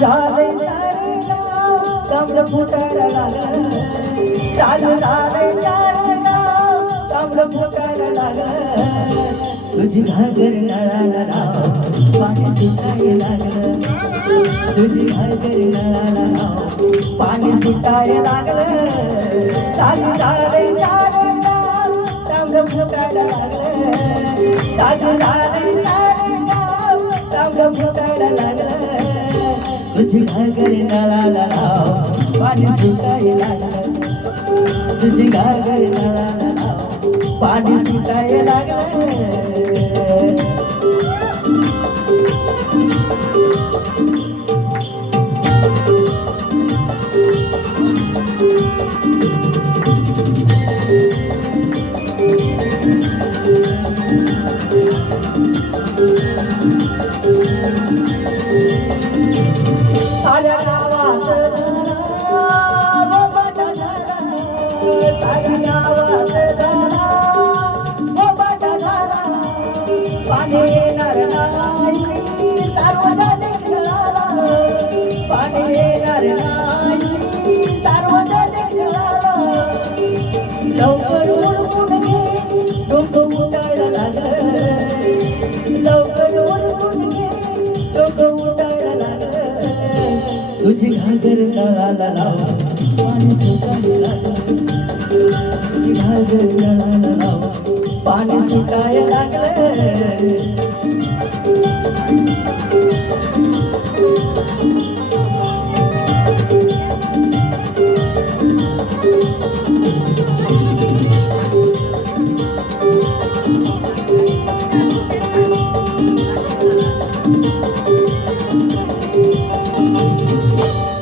झालंय सारे गाव तांबडं फुटायला लागलं चालू झालंय सारे गाव तांबडं फुटायला लागलं तुझी घागर नळाला राव पाणी सुटायला लागलं तुझी घागर नळाला राव पाणी सुटायला लागलं चालू झालंय सारे गाव तांबडं फुटायला लागलं चालू झालंय सारे गाव तांबडं फुटायला लागलं तुझी घागर नळाला राव पाणी सुटायला लागलं तुझी घागर नळाला राव पाणी सुटायला लागलं साऱ्या गावात पाणी येणार नाही सार्वजनिक नळाला पाणी येणार नाही सार्वजनिक नळाला लवकर उडकून घे डोकं उठायला लागलं लवकर उडकून घे डोकं उठायला लागलं तुझी घागर नळाला लाव पाणी सुटायला लागलं तुझी घागर नळाला लाव पाणी सुटायला लागलं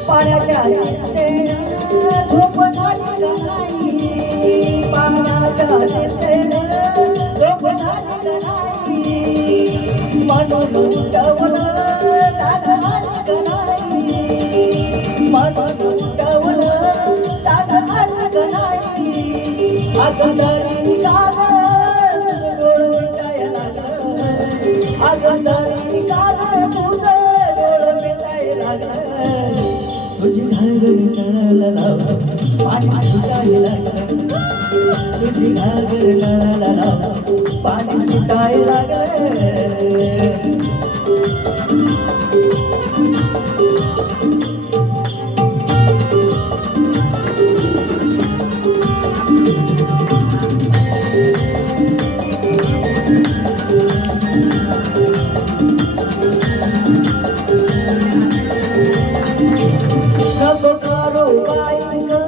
पाण्याच्या झोप झाली नाही पाण्याच्या झोप झाली नाही म्हणून उठवलं दादा आलं नाही म्हणून उठवलं दादा आलं नाही अगोदरी काल डोळ मिटायला लागलं अगोदरी काल तुझं डोळ मिटायला लागलं तुझी घागर नळाला लाव पाणी सुटायला लागलं तुझी घागर नळाला लाव पाणी सुटायला लागलं नको करू बाई ग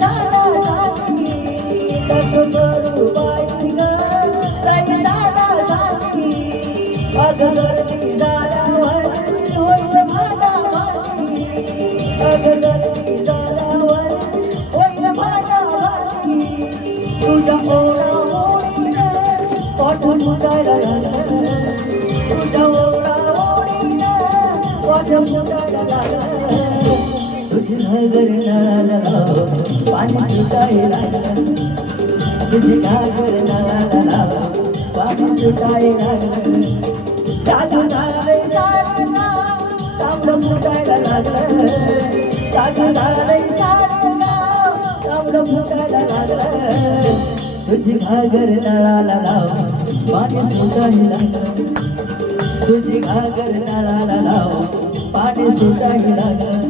झाडा झाली नको करू बाई ग झाडा झाली अगोदरी झाल्यावर होईल भाडा भाडी अगोदरी झाल्यावर होईल भाडा भाडी तुझ्या ओढा ओढीनं पोट फुटायला लागलं तुझ्या ओढा ओढीनं पोट फुटायला लागलं तुझी घागर नळाला लाव पाणी सुटायला लागलं तुझी घागर नळाला लाव पाणी सुटायला लागलं चालू झालंय सारं गाव तांबडं फुटायला लागलं चालू झालंय सारं गाव तांबडं फुटायला लागलं तुझी घागर नळाला लाव पाणी सुटायला लागलं तुझी घागर नळाला लाव पाणी सुटायला लागलं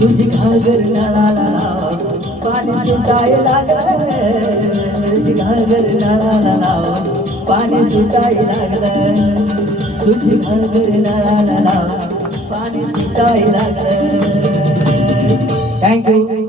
तुझी घागर नळाला लाव पाणी सुटायला लागलं तुझी घागर नळाला लाव पाणी सुटायला लागलं तुझी घागर नळाला लाव पाणी सुटायला लागलं थँक्यू